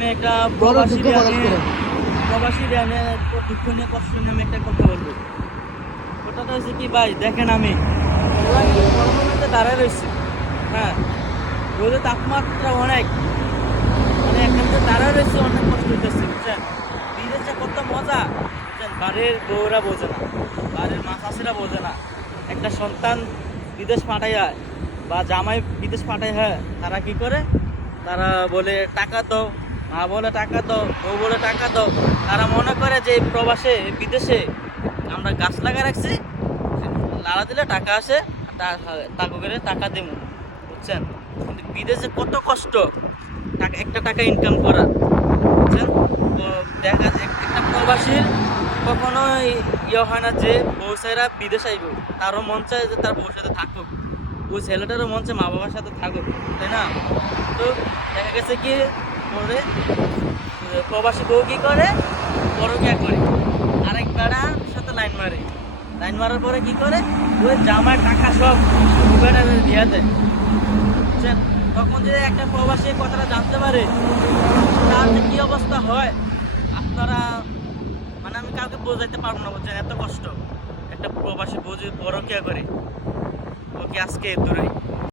আমি একটা বড় দুঃখ প্রকাশ করে। প্রবাসী নিয়ে দুঃখ নিয়ে কষ্ট নিয়ে আমি একটা কথা বলবো। কথাটা হচ্ছে কি ভাই, দেখেন আমি মরুভূমিতে দাঁড়ায় রয়েছি। হ্যাঁ, রোদের তাপমাত্রা অনেক, মানে এখানে দাঁড়ায় রয়েছে, অনেক কষ্ট হইতেছে বুঝছেন। বিদেশে কত মজা বুঝছেন, বাড়ির বউরা বোঝে না, বাড়ির মা চাষিরা বোঝে না। একটা সন্তান বিদেশ পাঠাইয়া বা জামাই বিদেশ পাঠাই, হ্যাঁ তারা কি করে, তারা বলে টাকা দাও, মা বলে টাকা দাও, বউ বলে টাকা দাও। তারা মনে করে যে এই প্রবাসে বিদেশে আমরা গাছ লাগা রাখছি, নাড়া দিলে টাকা আসে, টাকা করে টাকা দেবো বুঝছেন। কিন্তু বিদেশে কত কষ্ট টাকা, একটা টাকা ইনকাম করা বুঝছেন। তো দেখা যায় একটা প্রবাসীর কখনো ইয়ে হয় না যে বউ ছেড়া বিদেশ আইব, তারও মন চায় যে তার বউর সাথে থাকুক, ওই ছেলেটারও মন চায় মা বাবার সাথে থাকুক, তাই না? তো দেখা গেছে কি করে, প্রবাসী বউ কি করে, পরকিয়া করে, আরেক বেড়ার সাথে লাইন মারে, লাইন মারার পরে কি করে, ওই জামার টাকা সব বেড়া দিয়ে দেয় বুঝছেন। তখন যে একটা প্রবাসী এই কথাটা জানতে পারে, তার যে কি অবস্থা হয় আপনারা, মানে আমি কাউকে বোঝাইতে পারবো না বুঝছেন, এত কষ্ট। একটা প্রবাসী বউ যদি পরকিয়া করে, ও কি আজকে দূরে